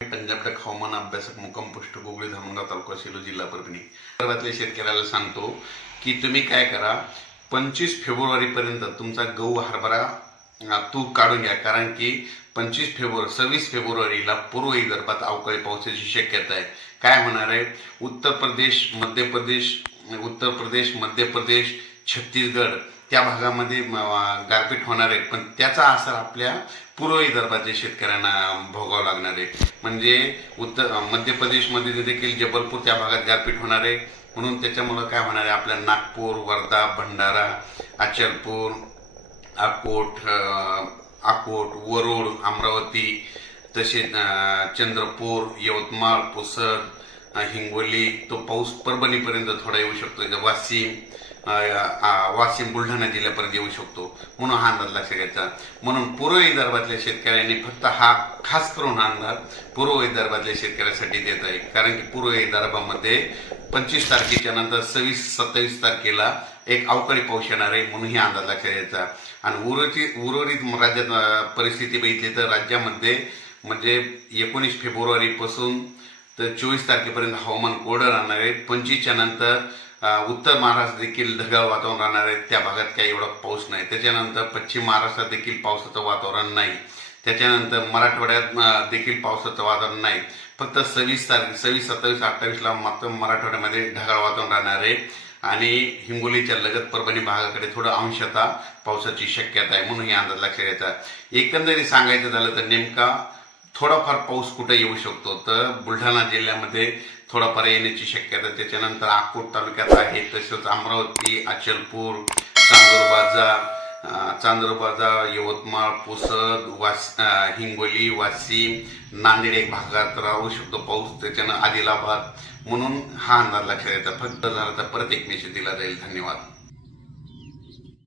पंजाबच्या हवामान अभ्यासक मुक्काम पोस्ट गोगळी धामणगाव तालुका सेलू जिल्हा परभणी. विदर्भातल्या शेतकऱ्याला सांगतो की तुम्ही काय करा पंचवीस फेब्रुवारी पर्यंत तुमचा गहू हरभरा तूर काढून घ्या. कारण की पंचवीस फेब्रुवारी सव्वीस फेब्रुवारीला पूर्व विदर्भात अवकाळी पावसाची शक्यता आहे. काय होणार आहे? उत्तर प्रदेश मध्य प्रदेश उत्तर प्रदेश मध्य प्रदेश छत्तीसगड त्या भागामध्ये गारपीट होणार आहे. पण त्याचा असर आपल्या पूर्व विदर्भातल्या शेतकऱ्यांना भोगावं लागणार आहे. म्हणजे उत्तर मध्य प्रदेशमध्ये देखील जबलपूर त्या भागात गारपीट होणार आहे. म्हणून त्याच्यामुळं काय होणार आहे? आपल्या नागपूर वर्धा भंडारा अचलपूर अकोट अकोट वरुड अमरावती तसेच चंद्रपूर यवतमाळ पुसद हिंगोली तो पाऊस परभणीपर्यंत थोडा येऊ शकतो. वाशिम वाशिम बुलढाणा जिल्ह्यापर्यंत येऊ शकतो. म्हणून हा अंदाज लक्षात घ्यायचा. म्हणून पूर्व विदर्भातल्या शेतकऱ्यांनी फक्त हा खास करून हा अंदाज पूर्व विदर्भातल्या शेतकऱ्यांसाठी देत आहे. कारण की पूर्व विदर्भामध्ये पंचवीस तारखेच्या नंतर सव्वीस सत्तावीस तारखेला एक अवकाळी पाऊस येणार आहे म्हणून ही अंदाज लक्षात घ्यायचा. आणि उर्वरित उर्वरित राज्यात परिस्थिती बघितली तर राज्यामध्ये म्हणजे एकोणीस फेब्रुवारीपासून तर चोवीस तारखेपर्यंत हवामान कोरडं राहणार आहे. पंचवीसच्या नंतर उत्तर महाराष्ट्र देखील ढगाळ वातावरण राहणार आहे. त्या भागात काही एवढा पाऊस नाही. त्याच्यानंतर पश्चिम महाराष्ट्रात देखील पावसाचं वातावरण नाही. त्याच्यानंतर मराठवाड्यात देखील पावसाचं वातावरण नाही. फक्त सव्वीस तारीख सव्वीस सत्तावीस अठ्ठावीसला मात्र मराठवाड्यामध्ये ढगाळ वातावरण राहणार आहे. आणि हिंगोलीच्या लगत परभणी भागाकडे थोडं अंशतः पावसाची शक्यता आहे म्हणून हे अंदाज लक्षात घ्यायचा एकंदरीत सांगायचं झालं तर नेमका थोडाफार पाऊस कुठे येऊ शकतो? तर बुलढाणा जिल्ह्यामध्ये थोडाफार येण्याची शक्यता त्याच्यानंतर अकोट तालुक्यात आहे तसंच अमरावती अचलपूर चांदूरबाजार अं, चांदूरबाजार यवतमाळ पुसद वास हिंगोली वाशिम नांदेड एक भागात राहू शकतो पाऊस. त्याच्यानं आदिलाबाद म्हणून हा अंदाज लक्षात येतात फक्त झाला तर परत एक मेसेज दिला जाईल. धन्यवाद.